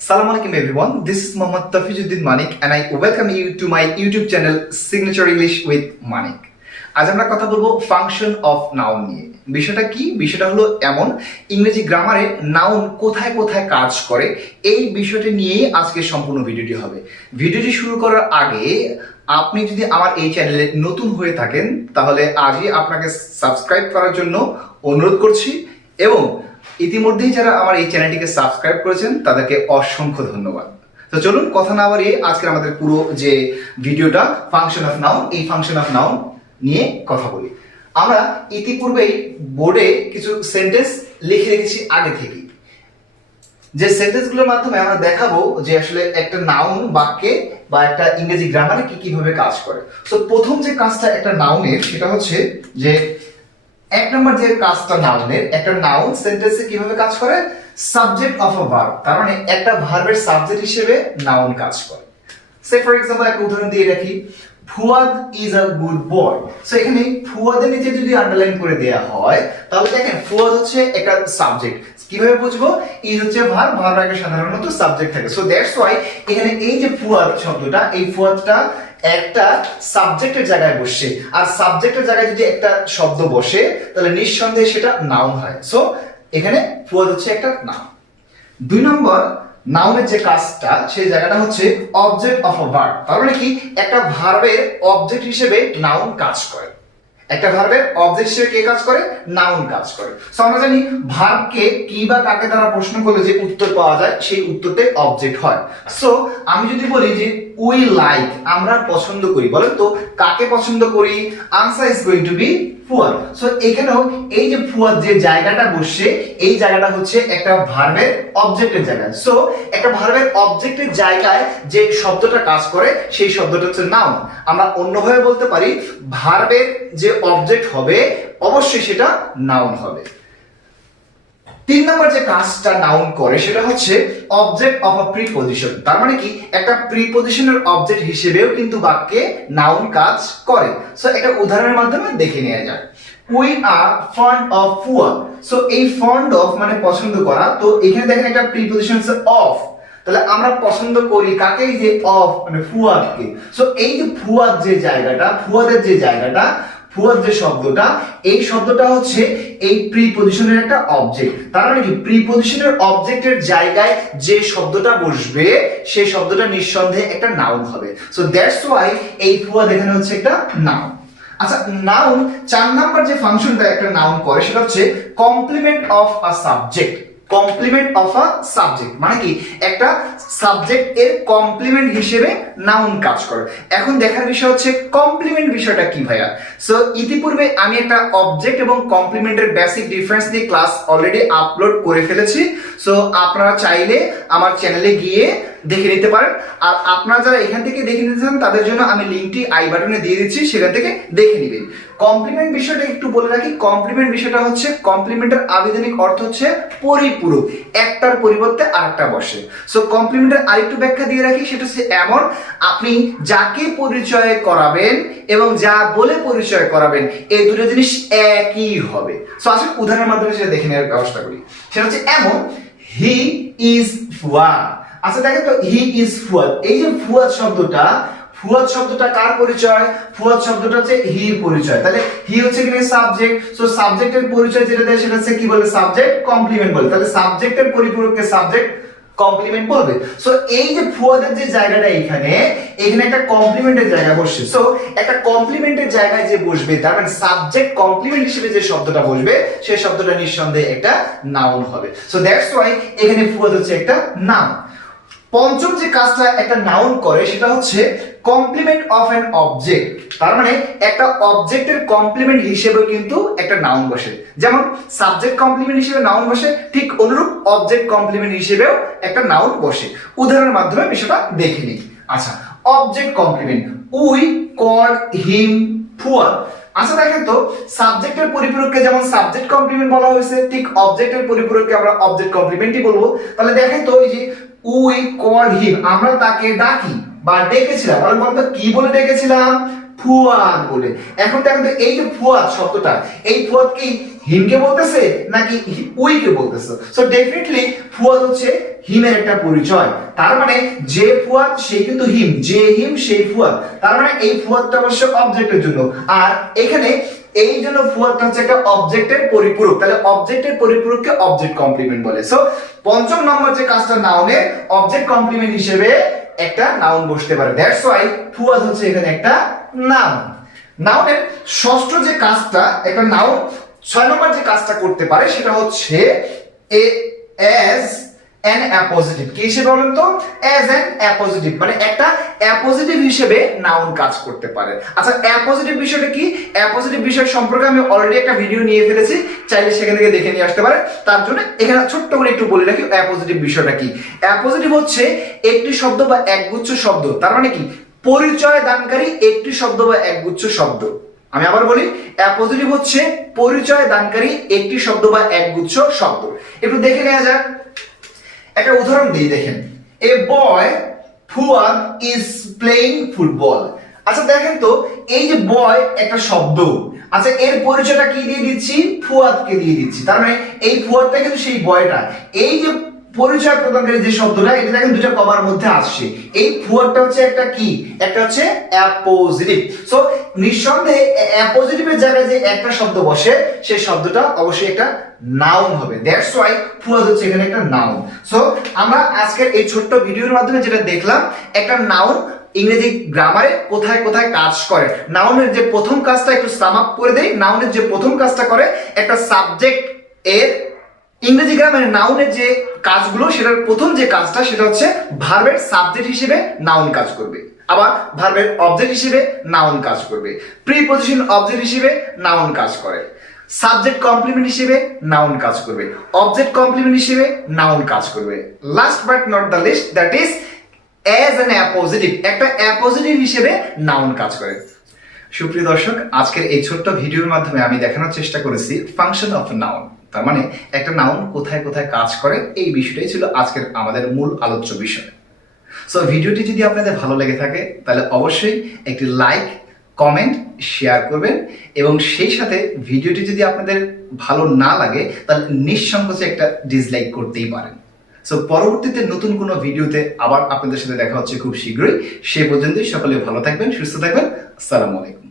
Assalamu alaikum everyone, this is Muhammad Tafiz Uddin Manik and I welcome you to my YouTube channel Signature English with Manik. আজ আমরা কথা বলবো function of noun নিয়ে। বিষয়টা কি? বিষয়টা হলো এমন, ইংরেজি গ্রামারে নাউন কোথায় কোথায় কাজ করে এই বিষয়টি নিয়েই আজকে সম্পূর্ণ ভিডিওটি হবে। ভিডিওটি শুরু করার আগে আপনি যদি আমার এই চ্যানেলে নতুন হয়ে থাকেন তাহলে আজই আপনাকে সাবস্ক্রাইব করার জন্য অনুরোধ করছি এবং ইতিমধ্যেই যারা আমার এই চ্যানেলটিকে সাবস্ক্রাইব করেছেন তাদেরকে অসংখ্য ধন্যবাদ। তো চলুন কথা না বাড়িয়ে আজকে আমাদের পুরো যে ভিডিওটা ফাংশন অফ নাউন, এই ফাংশন অফ নাউন নিয়ে কথা বলি। আমরা ইতিপূর্বেই বোর্ডে কিছু সেন্টেন্স লিখে রেখেছি আগে থেকেই, যে সেন্টেন্সগুলোর মাধ্যমে আমরা দেখাবো যে আসলে একটা নাউন বাক্যে বা একটা ইংরেজি গ্রামারে কিভাবে কাজ করে। তো প্রথম যে কাজটা একটা নাউনের সেটা হচ্ছে যে এক নম্বর যে কাজটা নাউনের, একটা নাউন সেন্টেন্সে কিভাবে কাজ করে, সাবজেক্ট অফ আ ভার্ব, তার মানে একটা ভার্বের সাবজেক্ট হিসেবে নাউন কাজ করে। সে ফর এক্সাম্পল একটা উদাহরণ দিয়ে রাখি, Fuad is a good boy. So এখানে ফুয়াদের নিচে যদি আন্ডারলাইন করে দেয়া হয় তাহলে দেখেন ফুয়াদ হচ্ছে একটা সাবজেক্ট। কিভাবে বুঝবো? ইজ হচ্ছে ভার্ব, ভার্ব আগে সাধারণত সাবজেক্ট থাকে। সো দ্যাটস ওয়াই এখানে এই যে ফুয়াদ শব্দটা, এই ফুয়াদটা একটা সাবজেক্টের জায়গায় বসে, আর সাবজেক্টের জায়গায় যদি একটা শব্দ বসে তাহলে নিঃসন্দেহে সেটা নাউন হয়। সো এখানে ফুয়াদ হচ্ছে একটা নাউন। দুই নম্বর নাউনের যে কাজটা, সেই জায়গাটা হচ্ছে অবজেক্ট অফ আ ভার্ব, তার মানে কি একটা ভার্বের অবজেক্ট হিসেবে নাউন কাজ করে। একটা ভার্বের অবজেক্ট হিসেবে কে কাজ করে? নাউন কাজ করে। সো আমরা জানি ভার্বকে কি বা কাকে দ্বারা প্রশ্ন করলে যে উত্তর পাওয়া যায় সেই উত্তরতে অবজেক্ট হয়। সো আমি যদি বলি যে উই লাইক, আমরা পছন্দ করি, বলেন তো কাকে পছন্দ করি? Answer is going to be Fuad. So এখানেও এই যে ফুয়াদ যে জায়গাটা বসে, এই জায়গাটা হচ্ছে একটা ভার্বের অবজেক্টের জায়গা। সো একটা ভার্বের অবজেক্টের জায়গায় যে শব্দটা কাজ করে সেই শব্দটা হচ্ছে নাউন। আমরা অন্যভাবে বলতে পারি ভার্বের যে অবজেক্ট হবে অবশ্যই সেটা নাউন হবে। তিন নম্বর যে কাজটা নাউন করে সেটা হচ্ছে অবজেক্ট অফ আ প্রিপজিশন, তার মানে কি একটা প্রিপজিশনের অবজেক্ট হিসেবেও কিন্তু বাক্যে নাউন কাজ করে। সো একটা উদাহরণের মাধ্যমে দেখে নেওয়া যায়। We are fond of Fuad. So এই ফন্ড অফ মানে পছন্দ করা, তো এখানে দেখেন একটা প্রিপজিশন অফ, তাহলে আমরা পছন্দ করি কাকে? যে অফ মানে ফুয়াদকে। সো এই যে ফুয়াদ যে জায়গাটা, ফুয়াদের যে জায়গাটা, ফুয়াদ যে শব্দটা, এই শব্দটা হচ্ছে এই প্রিপজিশনের একটা অবজেক্ট। তার মানে কি প্রিপজিশনের অবজেক্টের জায়গায় যে শব্দটা বসবে সেই শব্দটা নিঃসন্দেহে একটা নাউন হবে। সো দ্যাটস ওয়াই এই ফুয়াদ এখানে হচ্ছে একটা নাউন। আচ্ছা, নাউন চার নাম্বার যে ফাংশনটা একটা নাউন করে সেটা হচ্ছে complement of a subject. Complement of a subject মানে কি একটা সাবজেক্ট এর কমপ্লিমেন্ট হিসেবে নাউন কাজ করে। এখন দেখার বিষয় হচ্ছে কমপ্লিমেন্ট বিষয়টা কি ভাইয়া। সো ইতিপূর্বে আমি একটা অবজেক্ট এবং কমপ্লিমেন্টের বেসিক ডিফারেন্স নিয়ে ক্লাস অলরেডি আপলোড করে ফেলেছি। সো আপনারা চাইলে আমার চ্যানেলে গিয়ে দেখে নিতে পারেন, আর আপনারা যারা এখান থেকে দেখে নিতে চান তাদের জন্য আমি লিঙ্কটি আই বাটনে দিয়ে দিচ্ছি, সেখান থেকে দেখে নেবেন। কমপ্লিমেন্ট বিষয়টা একটু বলে রাখি। কমপ্লিমেন্ট বিষয়টা হচ্ছে, কমপ্লিমেন্টের আবিধানিক অর্থ হচ্ছে পরিপূরক, একটার পরিবর্তে আরেকটা বসে। সো কমপ্লিমেন্টের আরেকটু ব্যাখ্যা দিয়ে রাখি, সেটা হচ্ছে এমন, আপনি যাকে পরিচয় করাবেন এবং যা বলে পরিচয় করাবেন এই দুটো জিনিস একই হবে। সো আসলে উদাহরণের মাধ্যমে সেটা দেখে নেওয়ার ব্যবস্থা করি। সেটা হচ্ছে এমন, হি ইজ ফুয়াদ। আচ্ছা দেখেন তো, হি ইজ ফুয়াদ, এই যে ফুয়াদ শব্দটা, ফুয়াদ শব্দটা কার পরিচয়? ফুয়াদ শব্দটা হচ্ছে হির পরিচয়। তাহলে হি হচ্ছে কি সাবজেক্ট। সো সাবজেক্টের পরিচয় যেটা দেয় সেটা হচ্ছে কি বলে? সাবজেক্ট কমপ্লিমেন্ট বলে। তাহলে সাবজেক্টের পরিপূরককে সাবজেক্ট কমপ্লিমেন্ট বলবে। সো এই যে ফুয়াদের যে জায়গাটা, এখানে একটা কমপ্লিমেন্টের জায়গা বসছে। সো একটা কমপ্লিমেন্টের জায়গায় যে বসবে, তার মানে সাবজেক্ট কমপ্লিমেন্ট হিসেবে যে শব্দটা বসবে সেই শব্দটা নিঃসন্দেহে একটা নাউন হবে। সো দ্যাটস ওয়াই এখানে ফুয়াদ হচ্ছে একটা নাউন। পঞ্চম যে কাজটা একটা নাউন করে সেটা হচ্ছে কমপ্লিমেন্ট অফ অ্যান অবজেক্ট, তার মানে একটা অবজেক্টের কমপ্লিমেন্ট হিসেবেও কিন্তু একটা নাউন বসে। যেমন সাবজেক্ট কমপ্লিমেন্ট হিসেবে নাউন বসে, ঠিক অনুরূপ অবজেক্ট কমপ্লিমেন্ট হিসেবেও একটা নাউন বসে। উদাহরণের মাধ্যমে বিষয়টা দেখে নিই। আচ্ছা, object complement, we called him Fuad. আচ্ছা দেখেন তো, সাবজেক্টের পরিপূরককে যেমন সাবজেক্ট কমপ্লিমেন্ট বলা হয়েছে, ঠিক অবজেক্টের পরিপূরককে আমরা অবজেক্ট কমপ্লিমেন্টই বলবো। তাহলে দেখেন তো, এই যে উই কল্ড হিম, আমরা তাকে ডাকি বা ডেকেছিলাম, আমরা বলতো কি বলে ডেকেছিলাম? ফুয়াদ বলে। এখন দেখেন তো এই যে ফুয়াদ শব্দটা, এই ফুয়াদ কি হিমকে বলতেছে নাকি উইকে বলতেছে? সো ডেফিনেটলি ফুয়াদ হচ্ছে হিমের একটা পরিচয়। তার মানে যে ফুয়াদ সেই কিন্তু হিম, যে হিম সেই ফুয়াদ। তার মানে এই ফুয়াদটা অবশ্য অবজেক্টের জন্য, আর এখানে এই জন্য ফুয়াদটা হচ্ছে একটা অবজেক্টের পরিপূরক। তাহলে অবজেক্টের পরিপূরককে অবজেক্ট কমপ্লিমেন্ট বলে। সো পঞ্চম নম্বর যে কাজটা নাউনের অবজেক্ট কমপ্লিমেন্ট হিসেবে একটা নাউন বসতে পারে। দ্যাটস ওয়াই ফুয়াদ হচ্ছে এখানে একটা নাউন। নাউনের ষষ্ঠ যে কাজটা, একটা নাউন 6 নম্বর যে কাজটা করতে পারে সেটা হচ্ছে as an appositive। কি হিসেবে বলেন তো? as an appositive, মানে একটা অ্যাপোজিটিভ হিসেবে নাউন কাজ করতে পারে। আচ্ছা, অ্যাপোজিটিভ বিষয়টা কি? অ্যাপোজিটিভ বিষয় সম্পর্কে আমি অলরেডি একটা ভিডিও নিয়ে ফেলেছি, চাইলে সেখান থেকে দেখে নিয়ে আসতে পারে। তার জন্য এখানে ছোট্ট করে একটু বলে রাখি অ্যাপোজিটিভ বিষয়টা কি। অ্যাপোজিটিভ হচ্ছে একটি শব্দ বা একগুচ্ছ শব্দ, তার মানে কি পরিচয় দানকারী একটি শব্দ বা একগুচ্ছ শব্দ। আমি আবার বলি, অ্যাপোজিটিভ হচ্ছে পরিচয় দানকারী একটি শব্দ বা একগুচ্ছ শব্দ। একটু দেখে নেওয়া যাক, একটা উদাহরণ দিই, দেখেন, এ বয় ফুয়াদ ইজ প্লেইং ফুটবল। আচ্ছা দেখেন তো, এই যে বয় একটা শব্দ, আচ্ছা এর পরিচয়টা কি দিয়ে দিচ্ছি? ফুয়াদকে দিয়ে দিচ্ছি। তার মানে এই ফুয়াদটা কিন্তু সেই বয়টা। এই যে পরিচয় প্রদানকারী যে শব্দটা, এটা দেখেন দুটো কমার মধ্যে আসছে। এই ফুয়াদটা হচ্ছে একটা কি? একটা হচ্ছে অ্যাপোজিটিভ। সো নিঃসন্দেহে অ্যাপোজিটিভের জায়গায় যে একটা শব্দ বসে, সেই শব্দটা অবশ্যই একটা নাউন হবে। দ্যাটস ওয়াই ফুয়াদ হচ্ছে এখানে একটা নাউন। সো আমরা আজকের এই ছোট্ট ভিডিওর মাধ্যমে যেটা দেখলাম, একটা নাউন ইংরেজি গ্রামারে কোথায় কোথায় কাজ করে। নাউনের যে প্রথম কাজটা একটু সাম আপ করে দেই। নাউনের যে প্রথম কাজটা করে, একটা সাবজেক্ট এর ইংরেজি গ্রামারে নাউনের যে কাজগুলো, সেটার প্রথম যে কাজটা সেটা হচ্ছে ভার্বের সাবজেক্ট হিসেবে নাউন কাজ করবে, আবার ভার্বের অবজেক্ট হিসেবে নাউন কাজ করবে, প্রিপজিশন অবজেক্ট হিসেবে নাউন কাজ করে, সাবজেক্ট কমপ্লিমেন্ট হিসেবে নাউন কাজ করবে, অবজেক্ট কমপ্লিমেন্ট হিসেবে নাউন কাজ করবে। Last but not the list, that is as an appositive, একটা অ্যাপোজিটিভ হিসেবে নাউন কাজ করে। সুপ্রিয় দর্শক, আজকের এই ছোট্ট ভিডিওর মাধ্যমে আমি দেখানোর চেষ্টা করেছি ফাংশন অফ নাউন। তার মানে একটা নাউন কোথায় কোথায় কাজ করে, এই বিষয়টাই ছিল আজকের আমাদের মূল আলোচ্য বিষয়। সো ভিডিওটি যদি আপনাদের ভালো লেগে থাকে তাহলে অবশ্যই একটি লাইক, কমেন্ট, শেয়ার করবেন, এবং সেই সাথে ভিডিওটি যদি আপনাদের ভালো না লাগে তাহলে নিঃসংকোচে একটা ডিসলাইক করতেই পারেন। সো পরবর্তীতে নতুন কোনো ভিডিওতে আবার আপনাদের সাথে দেখা হচ্ছে খুব শীঘ্রই। সে পর্যন্তই সকলে ভালো থাকবেন, সুস্থ থাকবেন। আসসালামু আলাইকুম।